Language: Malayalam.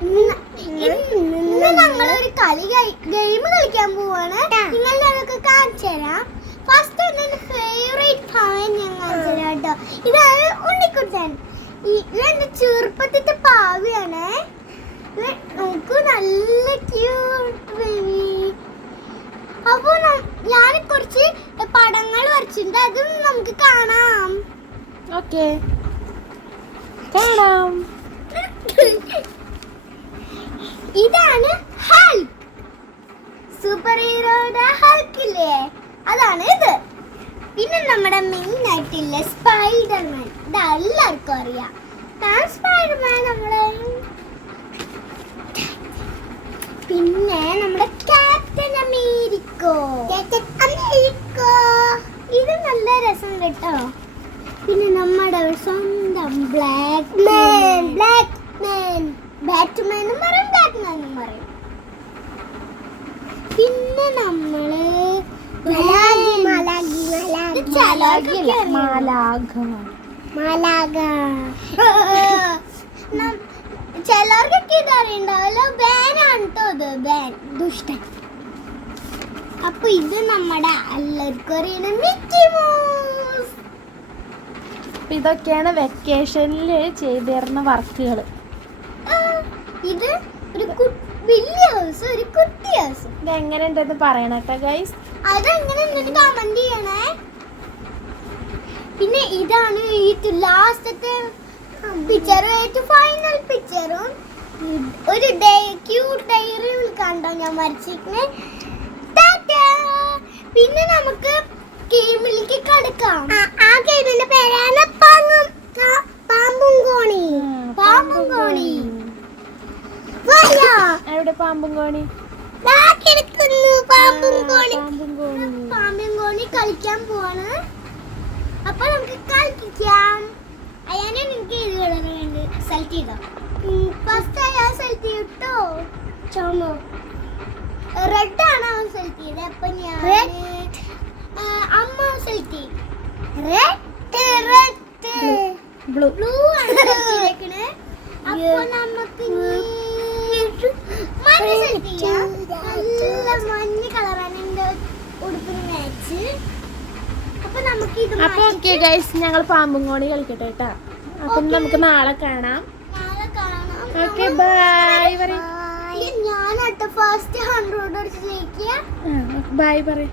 ഇന്ന് ഞങ്ങൾ ഒരു കളി ഗെയിം കളിക്കാൻ പോവാണ്. നിങ്ങളുടെ അതൊക്കെ കാണിച്ചു തരാം ഫസ്റ്റ് എന്റെ ഫേവറേറ്റ് ഭാഗം ഞാൻ കാണിച്ചു തരാം കേട്ടോ. ഇതാണ് ഉണ്ണിക്കുട്ടൻ. ഈ- ചെറുപ്പത്തിന്റെ പാവയാണ്. നമുക്ക് നല്ല ക്യൂട്ട് ബേബി അപ്പോ ഞാൻ കുറച്ച് പടങ്ങൾ വരച്ചിട്ടുണ്ട്. അതും നമുക്ക് കാണാം. ഓക്കെ കാണാം. ഇതാണ് ഹൾക്ക് സൂപ്പർ ഹീറോയുടെ ഹൾക്ക് ഇല്ലേ? അതാണ് ഇത്. പിന്നെ നമ്മുടെ മെയിൻ ആയിട്ടുള്ള സ്പൈഡർമാൻ ഇത് എല്ലാവർക്കും അറിയാം. താൻ സ്പൈഡർമാൻ നമ്മുടെ പിന്നെ നമ്മുടെ ക്യാപ്റ്റൻ അമേരിക്കോ അമേരിക്കോ ഇത് നല്ല രസം കേട്ടോ. പിന്നെ നമ്മുടെ സ്വന്തം ബ്ലാക്ക് മാൻ ബ്ലാക്ക് മാൻ പറയും ബാറ്റ്മാനും പറയും. പിന്നെ നമ്മൾ മലാഗി മലാഗി മലാഗി മാലാഖ മലാഗ ചിലർക്കൊക്കെ ഇതറിയണ്ടാവല്ലോ ബാനാണ് കേട്ടോ ഇത് ബാൻ ദുഷ്ടൻ. അപ്പൊ ഇത് നമ്മുടെ എല്ലാവർക്കും അറിയണം മിക്കി മൗസ് അപ്പൊ ഇതൊക്കെയാണ് വെക്കേഷനിൽ ചെയ്തിരുന്ന വർക്കുകൾ ഇത് ഒരു വലിയ ഹൗസ് ഒരു കുട്ടി ഹൗസ് ഇത് എങ്ങനെ ഉണ്ടെന്ന് പറയണട്ടോ ഗൈസ് എന്നിട്ട് കമന്റ് ചെയ്യണേ. പിന്നെ ഇതാണ് ഈ ലാസ്റ്റത്തെ പിക്ചറും ഏറ്റവും ഫൈനൽ പിക്ചറും ഒരു ഡേ ക്യൂട്ട് ഡയറി കണ്ടോ ഞാൻ വരച്ചിരിക്കണേ ടാറ്റാ. പിന്നെ നമുക്ക് ഗെയിമിലേക്ക് കടക്കാം. ആ ഗെയിമിന്റെ പേരാണ് പാങ്ങും പാമ്പും കോണി പാമ്പും കോണി വായോ എവിടെ പാമ്പും കോണി? പാമ്പും കോണി. കളിക്കാൻ പോവാണ്. അപ്പൊ നമുക്ക് കളിക്കാം. അയാനെ നിനക്ക് ഏത് കളർ വേണ്ട. സെലക്ട് ചെയ്തോ? ഫസ്റ്റ് അയാൾ സെലക്ട് ചെയ്തിട്ടോ? ചുമോ റെഡ് ആണ് അവൻ സെലക്ട് ചെയ്തത് അപ്പൊ ഞാൻ അമ്മ സെലക്ട് ചെയ്യും. റെഡ് റെഡ് ബ്ലൂ ബ്ലൂ ആണ്. അപ്പൊ നമുക്ക് ഇനി ചെയ്യാം. നല്ല മഞ്ഞ കളറാണ് എന്റെ ഉടുപ്പിന് മാച്ച് അപ്പൊ നമുക്ക് ഇത് അപ്പൊ ഓക്കെ ഗൈസ് ഞങ്ങൾ പാമ്പും കോണി കളിക്കട്ടെ കേട്ടാ. അപ്പൊ നമുക്ക് നാളെ കാണാം. ഓക്കെ ബൈ പറയും. ഞാൻ ഫസ്റ്റ് ഹൺഡ്രഡ് അടിച്ച് ജയിക്കുക. ബൈ പറയും.